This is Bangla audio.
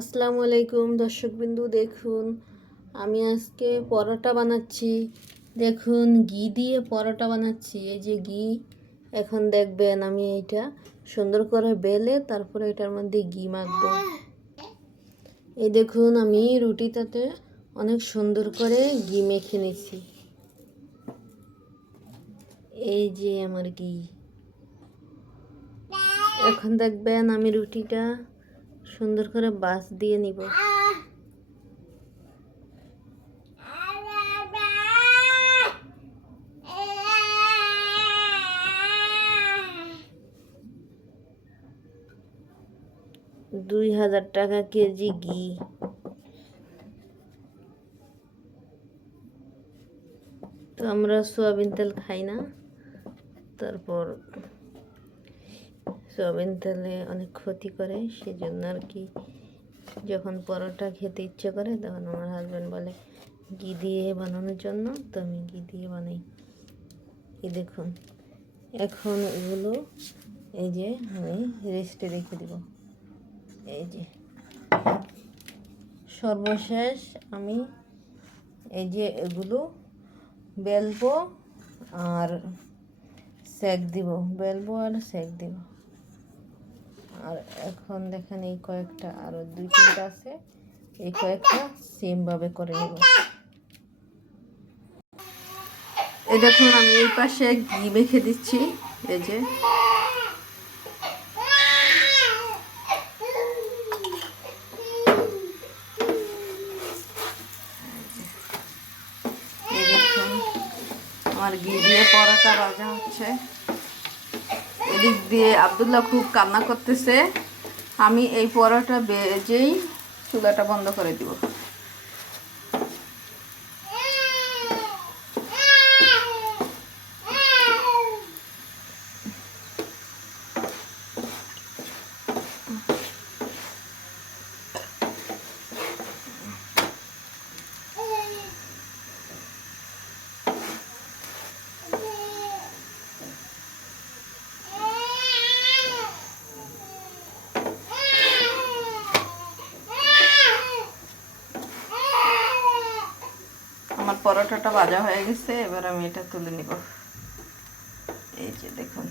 আসসালামু আলাইকুম দর্শকবিন্দু, দেখুন আমি আজকে পরোটা বানাচ্ছি। দেখুন ঘি দিয়ে পরোটা বানাচ্ছি। এই যে ঘি, এখন দেখবেন আমি এইটা সুন্দর করে বেলে তারপরে এটার মধ্যে ঘি মাখবো। এই দেখুন আমি রুটিটাতে অনেক সুন্দর করে ঘি মেখে নিয়েছি। এই যে আমার ঘি, এখন দেখবেন আমি রুটিটা সুন্দর করে বাস দিয়ে নিব। ৳২,০০০ কেজি ঘি। তো আমরা সয়াবিন তেল খাই না, তারপর সয়াবিন তেলে অনেক ক্ষতি করে, সেজন্য আর কি যখন পরোটা খেতে ইচ্ছে করে তখন আমার হাজব্যান্ড বলে ঘি দিয়ে বানানোর জন্য, তো আমি ঘি দিয়ে বানাই। এই দেখুন এখন এগুলো এই যে আমি রেস্টে রেখে দিব। এই যে সর্বশেষ আমি এই যে এগুলো বেলবো আর সেক দিব, বেলবো আর সেক দিব। আর এখন দেখেন এই কয়েকটা আরও 2-3টা আছে, এই কয়েকটা সেমভাবে করে নেব। এই দেখুন আমি এই পাশে ঘি মেখে দিচ্ছি। এই যে এই দেখুন আমার ঘি দিয়ে পরোটা ভাজা হচ্ছে। এদিক দিয়ে আব্দুল্লাহ খুব কান্না করতেছে। আমি এই পরোটা ভেজেই চুলাটা বন্ধ করে দিব। আমার পরোটাটা ভাজা হয়ে গেছে, এবার আমি এটা তুলে নিব। এই যে দেখুন।